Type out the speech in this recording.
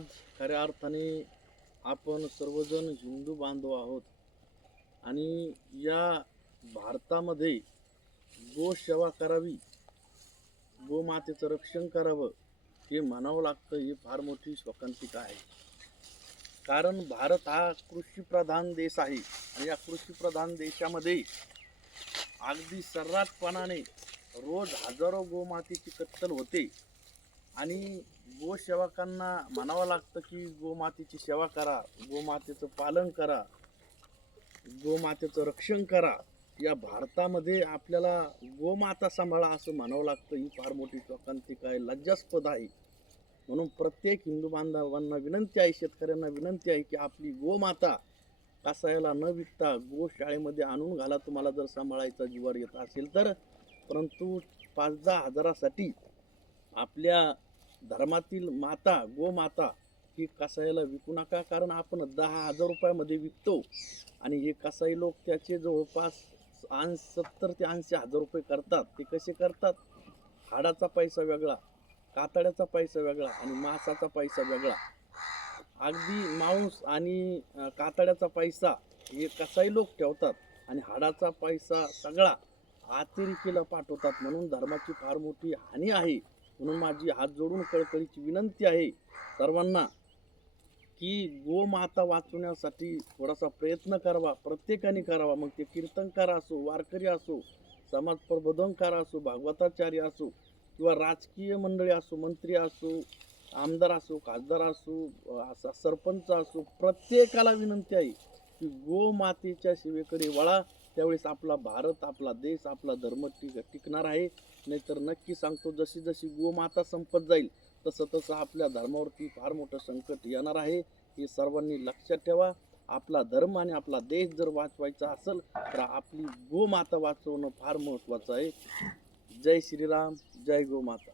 आज खऱ्या अर्थाने आपण सर्वजण हिंदू बांधव आहोत आणि या भारतामध्ये गोसेवा करावी, गोमातेचं रक्षण करावं हे म्हणावं लागतं. ही फार मोठी शोकांतिका आहे. कारण भारत हा कृषीप्रधान देश आहे आणि या कृषीप्रधान देशामध्ये अगदी सर्रासपणाने रोज हजारो गोमातेची कत्तल होते आणि गोसेवकांना म्हणावं लागतं की गोमातेची सेवा करा, गोमातेचं पालन करा, गोमातेचं रक्षण करा. या भारतामध्ये आपल्याला गोमाता सांभाळा असं म्हणावं लागतं. ही फार मोठी शोकांतिका आहे, लज्जास्पद आहे. म्हणून प्रत्येक हिंदू बांधवांना विनंती आहे, शेतकऱ्यांना विनंती आहे की आपली गोमाता कसायला न विकता गोशाळेमध्ये आणून घाला, तुम्हाला जर सांभाळायचा जीवावर येत असेल तर. परंतु 5-10 हजारासाठी आपल्या धर्मातील माता गोमाता ही कसाईला विकू नका. कारण आपण 10,000 रुपयामध्ये विकतो आणि हे कसाई लोक त्याचे जवळपास 70 ते 80 हजार रुपये करतात. ते कसे करतात? हाडाचा पैसा वेगळा, कातड्याचा पैसा वेगळा आणि मांसाचा पैसा वेगळा. अगदी मांस आणि कातड्याचा पैसा हे कसाई लोक ठेवतात आणि हाडाचा पैसा सगळा अतिरेकीला पाठवतात. म्हणून धर्माची फार मोठी हानी आहे. म्हणून माझी हात जोडून कळकळीची विनंती आहे सर्वांना की गोमाता वाचवण्यासाठी थोडासा प्रयत्न करावा, प्रत्येकाने करावा. मग ते कीर्तनकार असो, वारकरी असो, समाज प्रबोधनकार असो, भागवताचार्य असो किंवा राजकीय मंडळी असो, मंत्री असो, आमदार असो, खासदार असो, असा सरपंच असो, प्रत्येकाला विनंती आहे की गोमातेच्या सेवेकडे वळा. त्यावेळेस आपला भारत, आपला देश, आपला धर्म टिकणार आहे. नाहीतर नक्की सांगतो, जशी जशी गोमाता संपत जाईल तसं तसं आपल्या धर्मावरती फार मोठं संकट येणार आहे. हे सर्वांनी लक्षात ठेवा. आपला धर्म आणि आपला देश जर वाचवायचा असेल तर आपली गोमाता वाचवणं फार महत्त्वाचं आहे. जय श्रीराम, जय गोमाता.